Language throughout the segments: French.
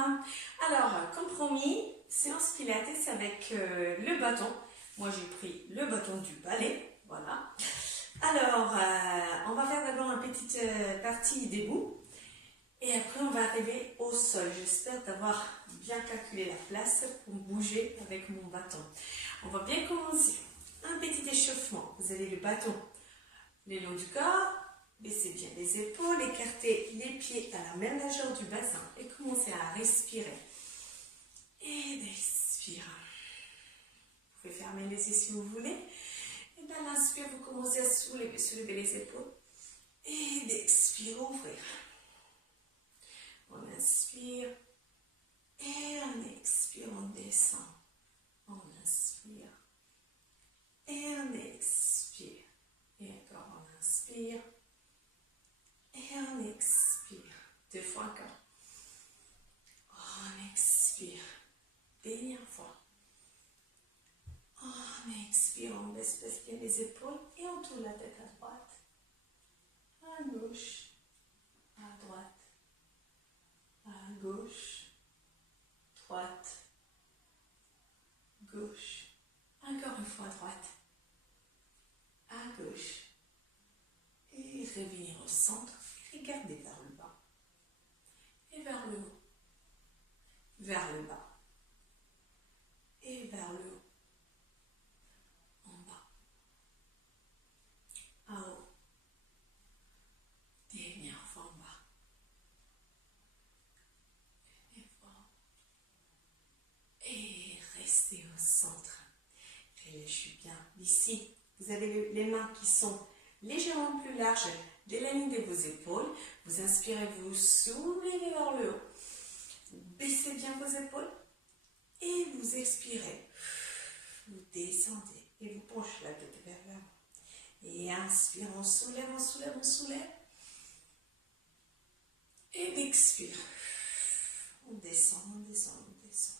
Bonsoir. Alors, comme promis, séance pilates avec le bâton. Moi, j'ai pris le bâton du ballet. Voilà. Alors, on va faire d'abord une petite partie debout. Et après, on va arriver au sol. J'espère d'avoir bien calculé la place pour bouger avec mon bâton. On va bien commencer. Un petit échauffement. Vous avez le bâton le long du corps. Baissez bien les épaules, écartez les pieds à la même largeur du bassin et commencez à respirer. Et d'expirer. Vous pouvez fermer les yeux si vous voulez. Et dans l'inspire, vous commencez à soulever les épaules. Et d'expirer, ouvrir. On inspire. Et on expire, on descend. On inspire. Et on expire. Et encore, on inspire. Et on expire. 2 fois encore. On expire. Dernière fois. On expire. On baisse bien les épaules. Et on tourne la tête à droite. À gauche. À droite. À gauche. Droite. Gauche. Encore une fois à droite. À gauche. Et revenir au centre. Regardez vers le bas. Et vers le haut. Vers le bas. Et vers le haut. En bas. En haut. Dernière fois en bas. Dernière fois. Et restez au centre. Relâchez bien. Ici, vous avez les mains qui sont légèrement plus larges de la ligne de vos épaules. Vous inspirez, vous soulevez vers le haut. Vous baissez bien vos épaules. Et vous expirez. Vous descendez. Et vous penchez la tête vers l'avant. Et inspire, on soulève, on soulève, on soulève. Et d'expire. On descend, on descend, on descend.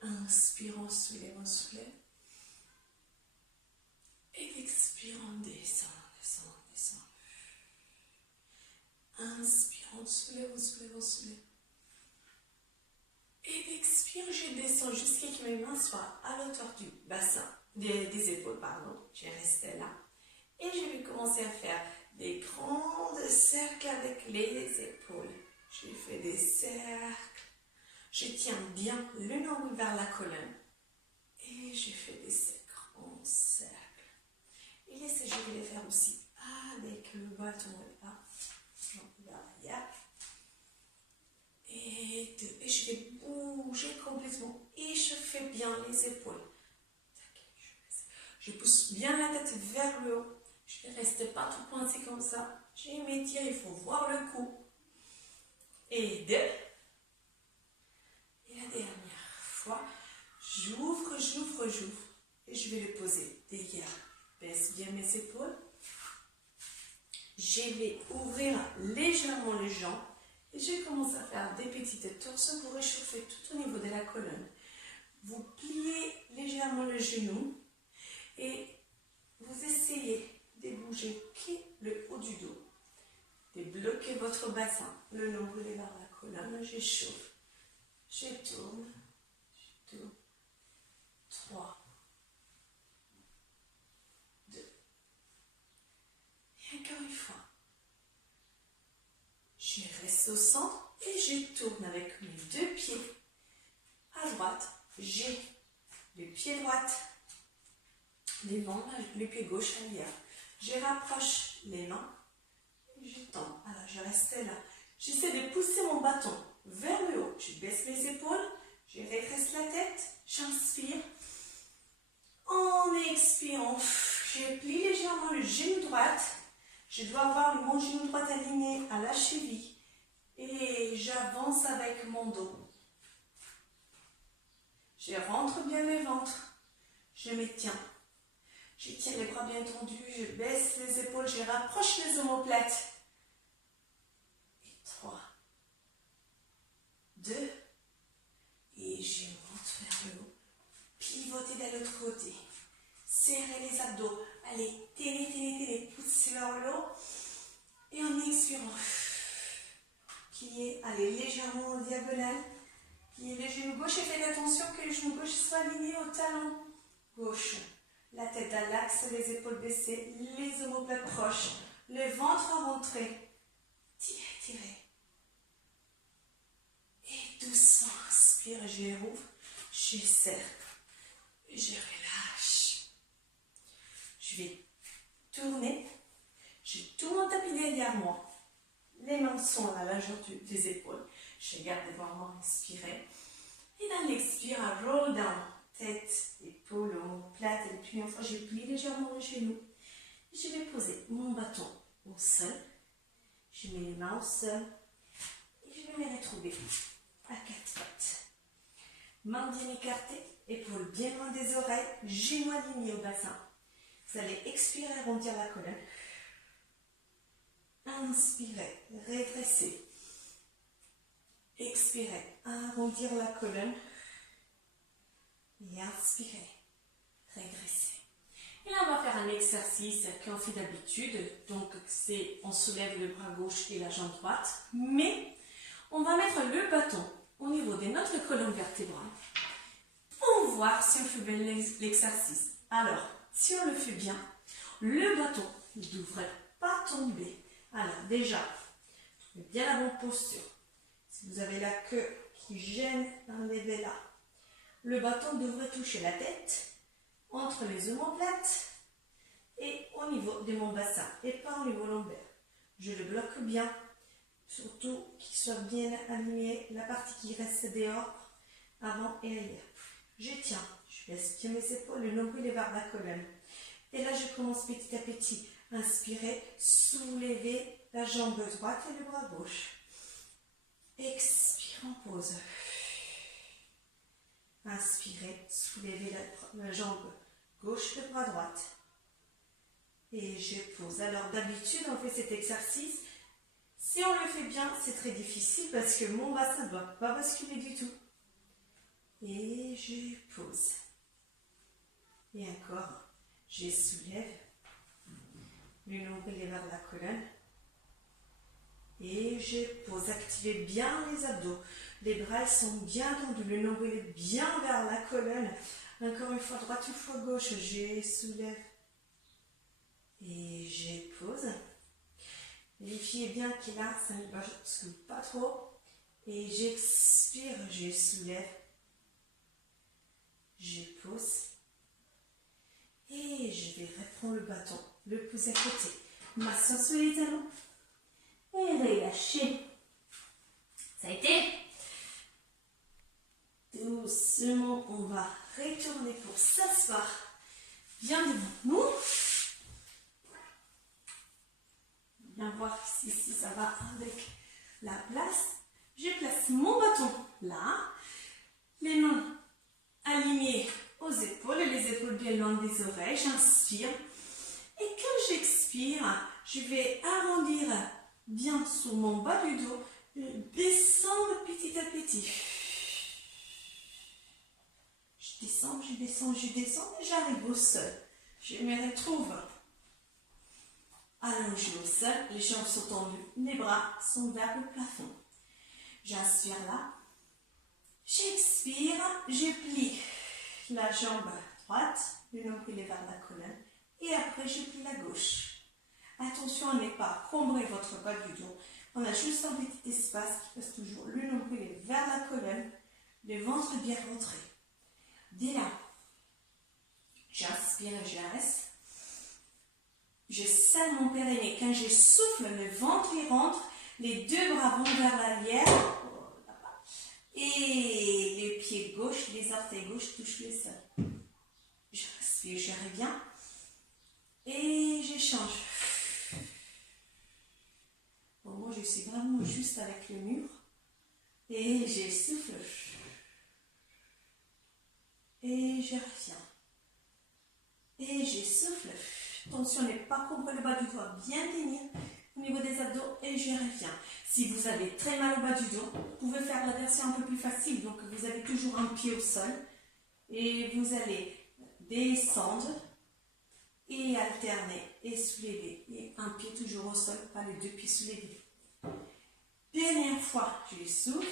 Inspire, on soulève, on soulève. Et d'expire, on descend, on descend, on descend. Inspire, on soulève, on soulève, on soulève. Et d'expire, je descends jusqu'à ce que mes mains soient à l'auteur du bassin, des épaules, pardon. Je reste là. Et je vais commencer à faire des grands cercles avec les épaules. Je fais des cercles. Je tiens bien le nombril vers la colonne. Et je fais des grands cercles. Et laissez, je vais les faire aussi avec le bâton là. Derrière. Et je vais bouger complètement. Et je fais bien les épaules. Je pousse bien la tête vers le haut. Je ne reste pas tout coincé comme ça. Je m'étire, il faut voir le cou. Et 2. Et la dernière fois, j'ouvre. Et je vais le poser derrière. Baisse bien mes épaules. Je vais ouvrir légèrement les jambes. Et je commence à faire des petites torsions pour réchauffer tout au niveau de la colonne. Vous pliez légèrement le genou. Et vous essayez de bouger le haut du dos. De bloquer votre bassin. Le nombril est vers la colonne. J'échauffe. Je tourne. 3. 2. Et encore une fois. Je reste au centre et je tourne avec mes 2 pieds. À droite, j'ai le pied droit devant, le pied gauche arrière. Je rapproche les mains et je tends. Alors, je reste là. J'essaie de pousser mon bâton vers le haut. Je baisse mes épaules, je redresse la tête, j'inspire. En expirant, je plie légèrement le genou droit. Je dois avoir mon genou droit aligné à la cheville. Et j'avance avec mon dos. Je rentre bien le ventre. Je me tiens. Je tiens les bras bien tendus. Je baisse les épaules. Je rapproche les omoplates. Et 3. 2. Et je monte vers le haut. Pivotez de l'autre côté. Serrez les abdos. Allez, tenez, poussez vers le haut. Et en expirant, pliez, allez légèrement en diagonale, pliez le genou gauche et faites attention que le genou gauche soit aligné au talon gauche. La tête à l'axe, les épaules baissées, les omoplates proches, le ventre rentré. Tirez, tirez. Et doucement, inspire, je rouvre, je serre, je relâche. Je vais tourner, je tourne mon tapis derrière moi. Les mains sont à la largeur des épaules. Je garde vraiment respirer. Et dans l'expire, roll down. Tête, épaules, omoplate. Et puis enfin, je plie légèrement le genou. Je vais poser mon bâton au sol. Je mets les mains au sol. Et je vais me retrouver à quatre pattes. Mains bien écartées, épaules bien loin des oreilles, genoux alignés au bassin. Vous allez expirer, arrondir la colonne. Inspirez, redressez. Expirez, arrondir la colonne. Et inspirez, régressez. Et là, on va faire un exercice qu'on fait d'habitude. Donc, c'est on soulève le bras gauche et la jambe droite. Mais, on va mettre le bâton au niveau de notre colonne vertébrale pour voir si on fait bien l'exercice. Alors, si on le fait bien, le bâton ne devrait pas tomber. Alors, déjà, trouvez bien la bonne posture. Si vous avez la queue qui gêne, enlevez-la. Le bâton devrait toucher la tête, entre les omoplates et au niveau de mon bassin, et pas au niveau lombaire. Je le bloque bien, surtout qu'il soit bien aligné, la partie qui reste dehors, avant et arrière. Je tiens, je laisse bien mes épaules, le nombril est vers la colonne. Et là, je commence petit à petit. Inspirez, soulevez la jambe droite et le bras gauche. Expire en pause. Inspirez, soulevez la jambe gauche, le bras droite. Et je pose. Alors d'habitude, on fait cet exercice. Si on le fait bien, c'est très difficile parce que mon bassin ne doit pas basculer du tout. Et je pose. Et encore, je soulève. Le nombril est vers la colonne. Et je pose. Activez bien les abdos. Les bras sont bien tendus. Le nombril est bien vers la colonne. Encore une fois droite, une fois gauche. Je soulève. Et je pose. Vérifiez bien qu'il a, ça ne bascule pas trop. Et j'expire, je soulève. Je pose. Et je vais reprendre le bâton, le poser à côté. Masse sur les talons. Et relâchez. Ça a été. Doucement, on va retourner pour s'asseoir bien devant nous. Bien voir si ça va avec la place. Je place mon bâton là. Les mains alignées aux épaules et les épaules bien loin des oreilles. J'inspire. Et quand j'expire, je vais arrondir bien sur mon bas du dos. Descendre petit à petit. Je descends, je descends, je descends et j'arrive au sol. Je me retrouve allongé au sol, les jambes sont tendues, les bras sont vers le plafond. J'inspire là. J'expire, je plie la jambe droite, le nombril est vers la colonne. Et après, je plie la gauche. Attention à ne pas combrer votre bas du dos. On a juste un petit espace qui passe toujours. Le nombril est vers la colonne, le ventre bien rentré. Dès là, j'inspire et je reste. Je serre mon périnée. Quand je souffle, le ventre il rentre. Les deux bras vont vers l'arrière. Et les pieds gauche, les orteils gauche touchent le sol. Je respire, je reviens. Et je change. Bon, moi, je suis vraiment juste avec le mur. Et je souffle. Et je reviens. Et je souffle. Attention, ne pas combrer le bas du dos, bien tenir au niveau des abdos et je reviens. Si vous avez très mal au bas du dos, vous pouvez faire la version un peu plus facile. Donc, vous avez toujours un pied au sol et vous allez descendre et alterner et soulever. Et un pied toujours au sol, pas les deux pieds soulevés. Dernière fois, je souffle.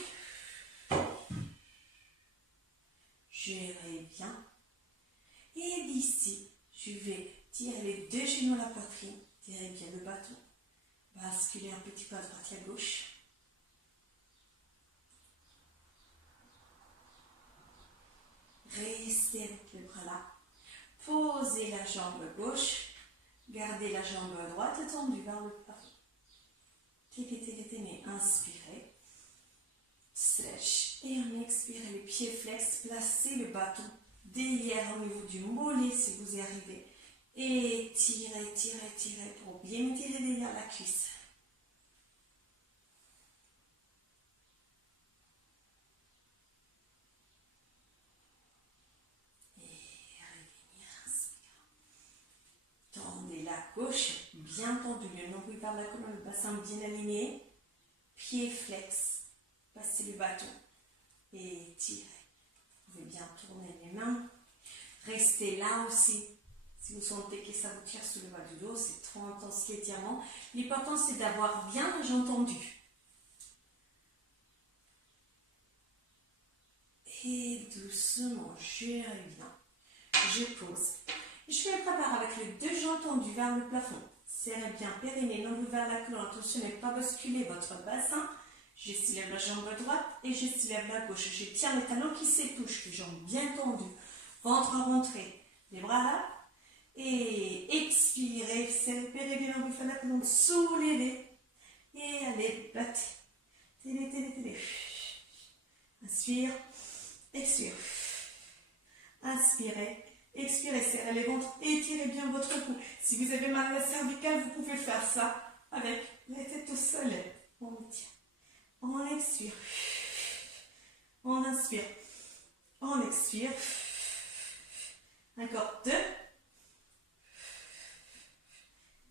Gérez bien. Et d'ici, je vais tirer les deux genoux à la poitrine. Tirez bien le bâton. Basculez un petit peu à droite et à gauche. Restez avec le bras là. Posez la jambe gauche. Gardez la jambe droite tendue vers le plafond. Tenez, inspirez. Stretch. Et on expire les pieds flex. Placez le bâton derrière au niveau du mollet si vous y arrivez. Et tirez pour bien tirer derrière la cuisse. Tendez la gauche, bien tendue, le nombril vers la colonne, le bassin bien aligné, pied flex, passez le bâton et tirez. Vous pouvez bien tourner les mains, restez là aussi. Si vous sentez que ça vous tire sur le bas du dos, c'est trop intense l'étirement. L'important c'est d'avoir bien la jambe tendue. Et doucement, gérez bien. Je pose. Je me prépare avec les deux jambes tendues vers le plafond. Serrez bien périnée, nombril vers la colonne. Attention à ne pas basculer votre bassin. Je soulève la jambe droite et je soulève la gauche. Je tiens les talons qui se touchent, les jambes bien tendues. Ventre rentré, les bras là. Et expirez, serrez périnée, nombril vers la colonne. Soulevez. Et allez, battez. Tenez. Inspire, expire. Inspirez. Expirez, serrez les ventres, étirez bien votre cou. Si vous avez mal à la cervicale, vous pouvez faire ça avec la tête au soleil. On tient. On expire. On inspire. On expire. Encore 2.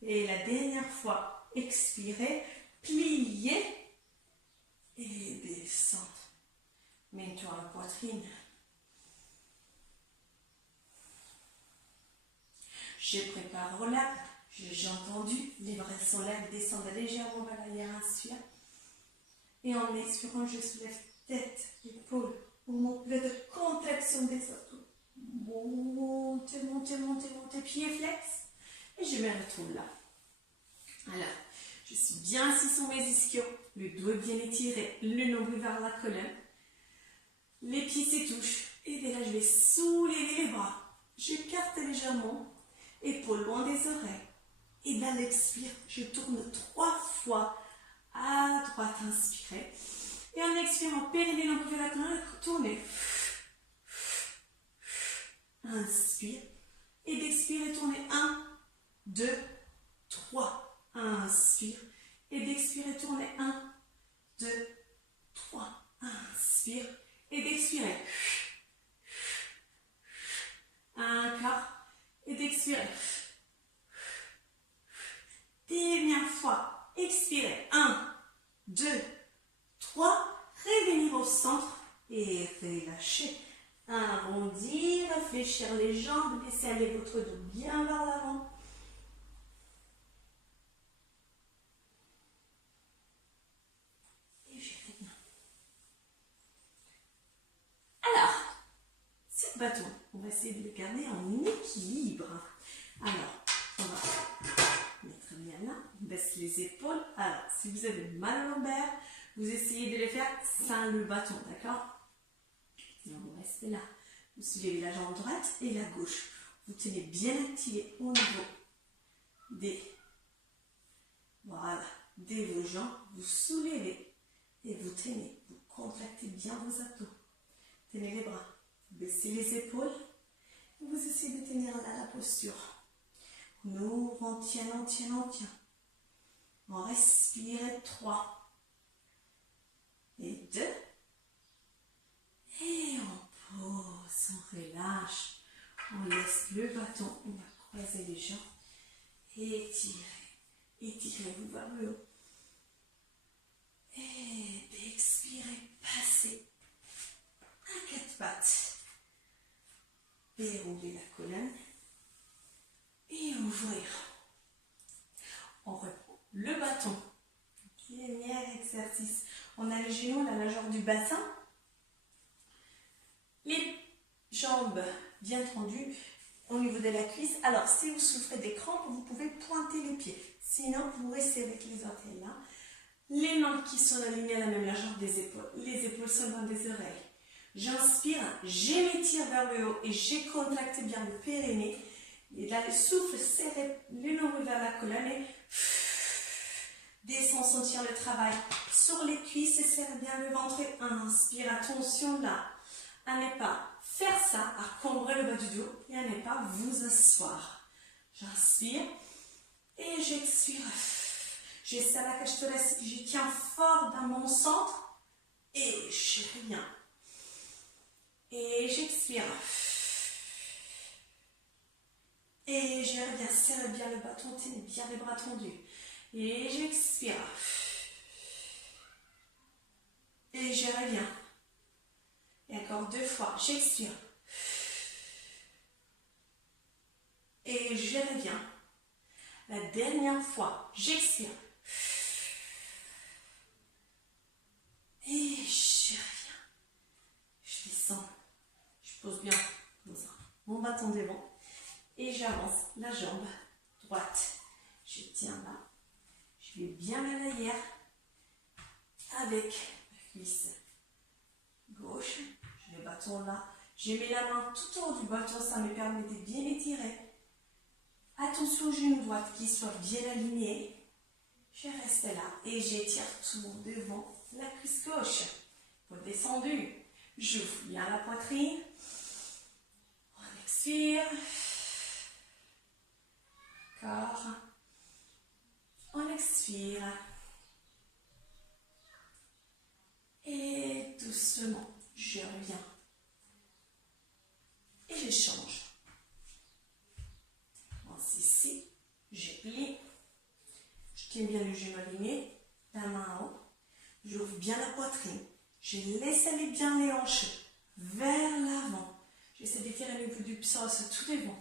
Et la dernière fois, expirez, pliez et descendez. Maintenant la poitrine. Je prépare relâche, j'ai entendu, les bras sont là, descendent légèrement vers l'arrière, inspire. Et en expirant, je soulève tête, épaules, mouvement de contraction des abdos. Montez, pied flex. Et je me retrouve là. Alors, je suis bien assis sur mes ischios, le dos est bien étiré, le nombril vers la colonne. Les pieds se touchent. Et dès là, je vais soulever les bras. Je carte légèrement. Épaules loin des oreilles. Et là, l'expire, je tourne 3 fois à droite, inspirez. Et en expirant, périnée, nombril vers la colonne, tournez. Inspire. Et d'expirer, tournez 1, 2, 3. Inspire. Et d'expirer, tournez 1, 2, 3. Inspire. Et d'expirer. Un quart. Et d'expirer. Dernière fois. Expirez. 1, 2, 3. Revenir au centre. Et relâchez. Arrondir. Fléchir les jambes. Laissez aller votre dos bien vers l'avant. Et gérez bien. Alors, ce bâton, on va essayer de le garder en équilibre. Alors, on va mettre bien là, on baisse les épaules. Alors, si vous avez mal au lombaire, vous essayez de les faire sans le bâton, d'accord? Vous restez là. Vous soulevez la jambe droite et la gauche. Vous tenez bien activé au niveau des... Voilà, des vos jambes. Vous soulevez et vous tenez. Vous contractez bien vos abdos. Tenez les bras. Baissez les épaules. Vous essayez de tenir là la posture. On ouvre, on tient. On respire, 3. Et 2. Et on pose, on relâche. On laisse le bâton. On va croiser les jambes. Étirez-vous vers le haut. Et d'expirer, passez à 4 pattes. Dérouler la colonne et ouvrir. On reprend le bâton. Dernier exercice. les genoux, la largeur du bassin. Les jambes bien tendues au niveau de la cuisse. Alors, si vous souffrez des crampes, vous pouvez pointer les pieds. Sinon, vous restez avec les orteils là. Les mains qui sont alignées à la même largeur des épaules. Les épaules sont loin des oreilles. J'inspire, j'étire vers le haut et j'ai contracté bien le périnée. Et là, le souffle serré, les nombrils vers la colonne et descend, sentir le travail sur les cuisses et serre bien le ventre et inspire. Attention là, à ne pas faire ça, à combrer le bas du dos et à ne pas vous asseoir. J'inspire et j'expire. J'essaie la cage thoracique, je tiens fort dans mon centre et je reviens. Et j'expire. Et je reviens, serre bien le bâton, tenez bien les bras tendus. Et j'expire. Et je reviens. Et encore 2 fois, j'expire. Et je reviens. La dernière fois, j'expire. Et je reviens. Je descends. Je pose bien mon bâton devant. Et j'avance la jambe droite. Je tiens là. Je vais bien à l'arrière. Avec la cuisse gauche. J'ai le bâton là. Je mets la main tout en haut du bâton. Ça me permet de bien étirer. Attention au genou droit qui soit bien aligné. Je reste là et j'étire tout devant la cuisse gauche. Pour descendu. J'ouvre bien la poitrine. On expire. Encore. On expire. Et doucement, je reviens. Et je change. Ici, je plie. Je tiens bien le genou aligné. La main en haut. J'ouvre bien la poitrine. Je laisse aller bien les hanches vers l'avant. J'essaie d'étirer le niveau du psoas tout devant.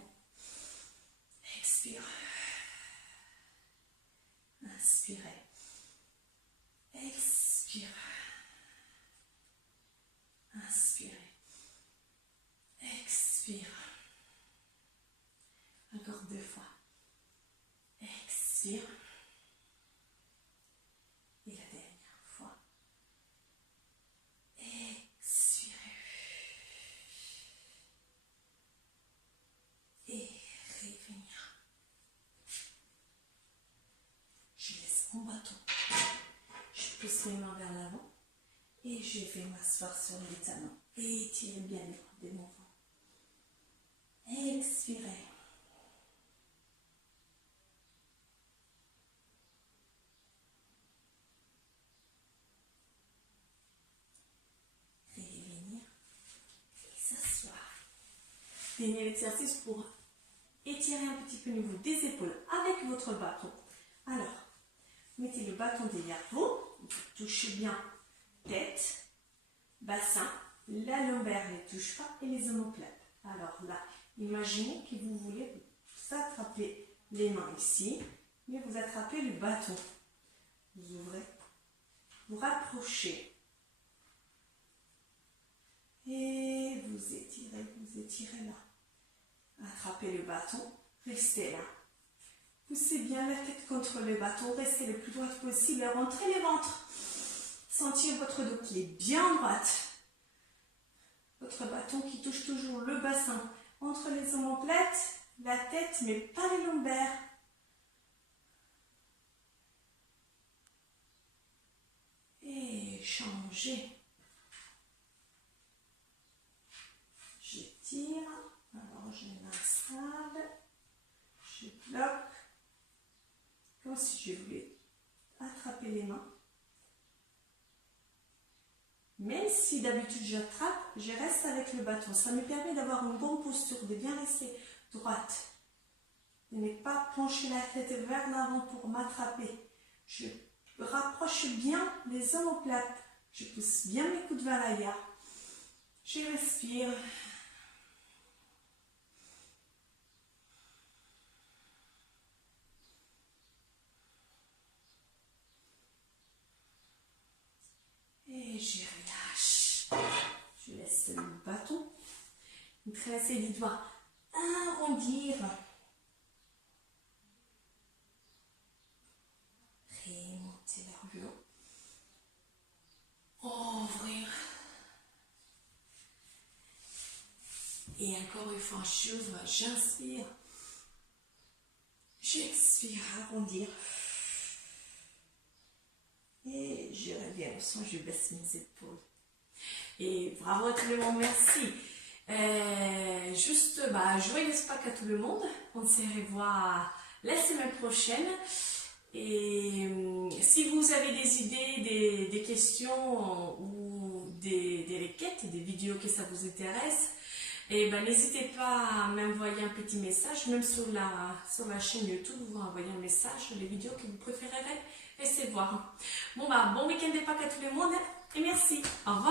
Expire. Inspirez. Expire. Inspirez. Expire. Encore 2 fois. Expire. Et la dernière fois. Expirez. Et revenir. Je laisse mon bâton. Je pousse mes mains vers l'avant. Et je vais m'asseoir sur les talons. Et étirez bien les bras de mon ventre. Expirez. Dernier exercice pour étirer un petit peu le niveau des épaules avec votre bâton. Alors, mettez le bâton derrière vous, touchez bien tête, bassin, la lombaire ne touche pas et les omoplates. Alors là, imaginez que vous voulez vous attraper les mains ici, mais vous attrapez le bâton. Vous ouvrez, vous rapprochez. Et vous étirez là. Attrapez le bâton, restez là. Poussez bien la tête contre le bâton, restez le plus droit possible, rentrez le ventre. Sentir votre dos qui est bien droite. Votre bâton qui touche toujours le bassin entre les omoplates, la tête mais pas les lombaires. Et changez. J'étire. Alors je m'installe, je bloque, comme si je voulais attraper les mains. Même si d'habitude j'attrape, je reste avec le bâton. Ça me permet d'avoir une bonne posture, de bien rester droite. De ne pas pencher la tête vers l'avant pour m'attraper. Je rapproche bien les omoplates. Je pousse bien mes coudes vers l'arrière. Je respire. Et Tracer les doigts, arrondir. Remonter vers le haut. Ouvrir. Et encore une fois, j'ouvre, j'inspire. J'expire, arrondir. Et je reviens au son, je baisse mes épaules. Et bravo à tout le monde, merci. Joyeuses Pâques à tout le monde. On se revoit la semaine prochaine. Et si vous avez des idées, des questions ou des requêtes, des vidéos que ça vous intéresse, n'hésitez pas à m'envoyer un petit message, même sur la chaîne YouTube, vous envoyez un message, les vidéos que vous préférerez, laissez voir. Bon week-end de Pâques à tout le monde et merci. Au revoir.